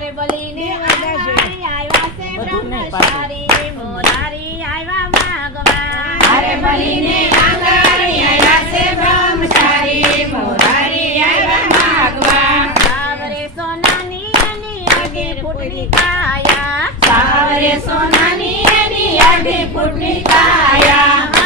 હારે બલીને દેવાદાસે. આવ્યા છે. બ્રહ્મચારી મોરારી આવ્યા માગવા હારે બલીને આંગણે આવ્યા છે બ્રહ્મચારી મોરારી આવ્યા માગવા સાવરે સોનાની એની આગે ફૂટની કાયા. સાવરે સોનાની એની અઢી ફૂટની કાયા.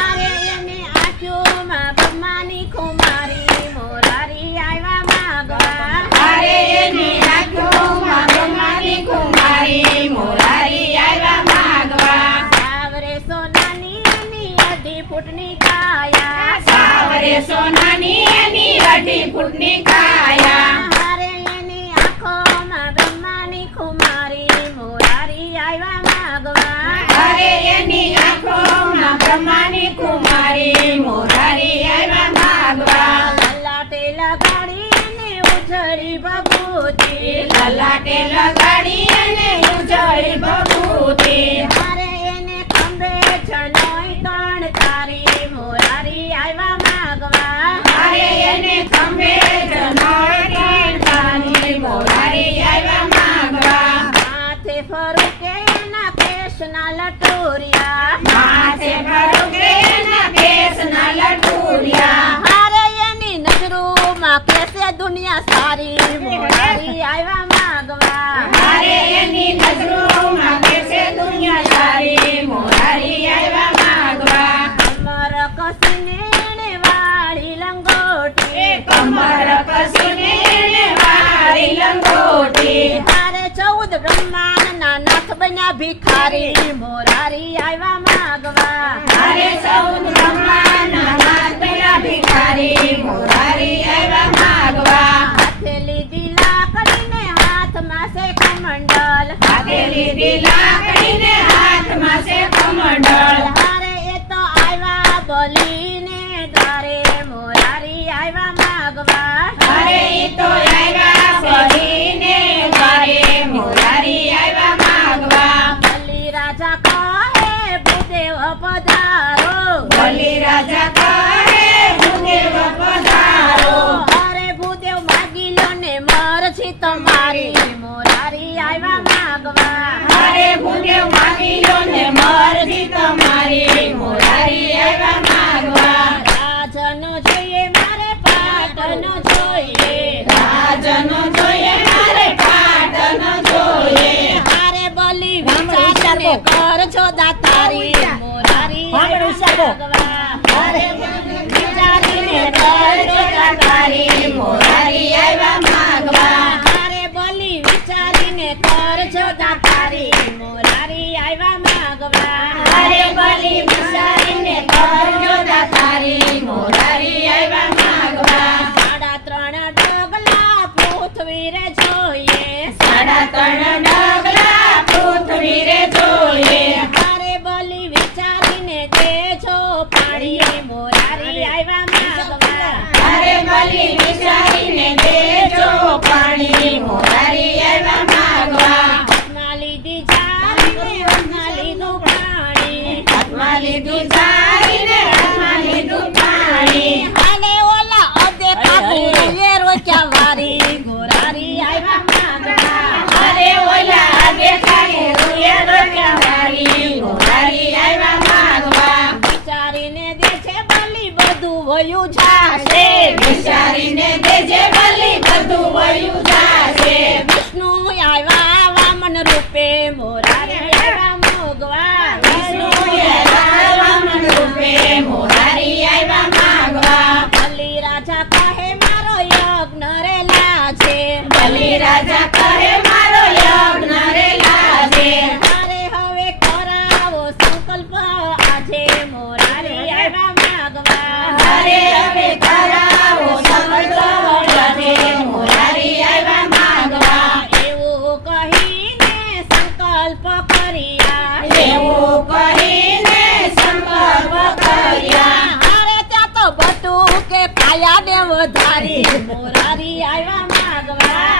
ફૂટની કાયા. હારે એની આંખોમાં બ્રહ્માની કુમારી મોરારી આવ્યા માગવા. હારે એની આંખોમાં બ્રહ્માની કુમારી મોરારી આવ્યા માગવા. લલાટે લગાડી એને ઉજળી ભભૂતિ લલાટે લગાડી અને ઉજળી ભભૂતિ હારે એને ખંભે ચણોય કેસના લટુરિયા હારે એની નજરોમાં કેસે દુનિયા સારી? મોરારી આવ્યા માગવા. હારે એની નજરોમાં કેસે દુનિયા સારી? મોરારી આવ્યા માગવા. કમર કસીને વાળી લંગોટી. કમર કસીને વાળી લંગોટી. હારે ચૌદ બ્રહ્માંડના નાથ બન્યા ભિખારી. મોરારી આવ્યા માગવા. હારે નાથ પેલા ભિખારી મોરારી આવ્યા માગવા. હાથે લીધી લાકડીને હાથમાં છે કમંડલ હાથે લીધી લાકડીને હાથમાં છે કમંડળ હારે એ તો આવ્યા બલીને દ્વારે મોરારી આવ્યા માગવા. જોઈએ મારે પાટનો જોઈએ. રાજનો જોઈએ મારે પાટનો જોઈએ. હારે બલી વિચારીને કર છો દાતારી મોરારી દાતારી મોરારી આવ્યા માગવા હારે બલી. વિચારીને કર છો મોરારી આવ્યા માગવા હારે બલી વિચારીને વયું જાશે. વિચારીને દેજે બલી બધું વયું જાશે. વિષ્ણુ આવ્યા વામન રૂપે મોરારી આયા બે વધારી. મોરારી આવ્યા માગવા.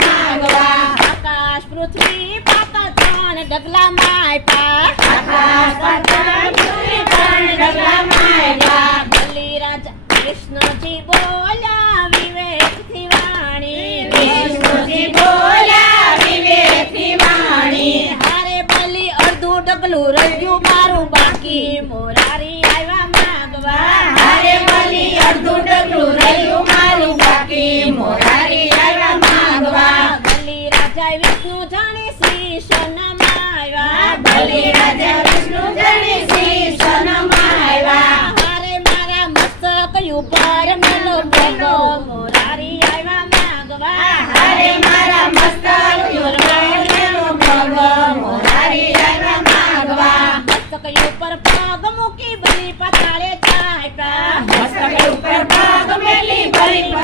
માગવા. આકાશ પૃથ્વી પાતા ત્રણ ડગલા માય પા આકાશ પાતા પૃથ્વી ત્રણ કૃષ્ણજી બોલ્યા વિવેકથી વાણી. વિષ્ણુજી રાજા વિષ્ણુ જાણે શ્રી સોનામાં આવ્યા બલી વિષ્ણુ જણી શ્રી સોનમાં આવ્યા મારા મસ્તક ઉપર મેલો ભોગો. મોરારી આવ્યા માગવા. હારે મારા મસ્તક યુરવાડેલો ભગો. મોરારી આવ્યા માગવા. મસ્તક ઉપર પગ મૂકી બલી પતાળે ચાપ્યા. મસ્તક ઉપર પગ મેલી ભરી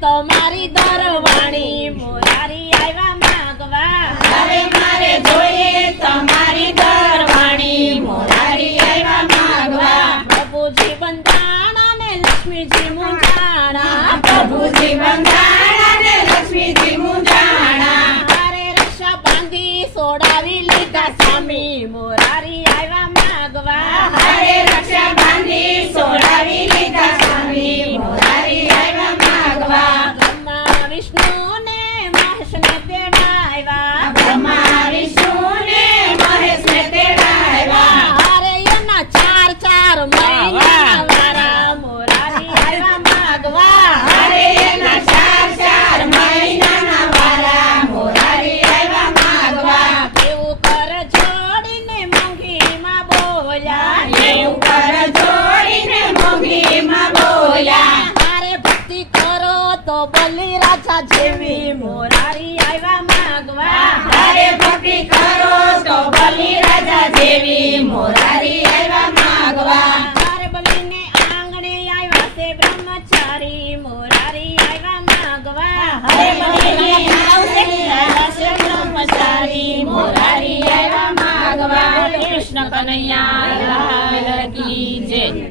જોઈએ તો મારી દરવાણી મોરારી આવ્યા માગવા. અરે મારે જોઈએ તમારી દરવાણી મોરારી આવ્યા માગવા. પ્રભુજી બંધાણા ને લક્ષ્મીજી મુંજાણા પ્રભુજી બંધાણા ને લક્ષ્મીજી મુંજાણા હારે રક્ષા બાંધી સોડાવી લીધા સ્વામી મોરારી આવ્યા માગવા. હારે રક્ષા બાંધી સોડાવી No. બલી રાજા જેવી મોરારી આવ્યા માગવા. હરે ભક્તિ કરો તો બલી રાજા જેવી મોરારી આવ્યા માગવા. હારે બલીને આંગણે આવ્યા તે બ્રહ્મચારી. મોરારી આવ્યા માગવા. હરે બલીને આવશે બ્રહ્મચારી. મોરારી આવ્યા માગવા. કૃષ્ણ કનૈયા લાલ કી જય.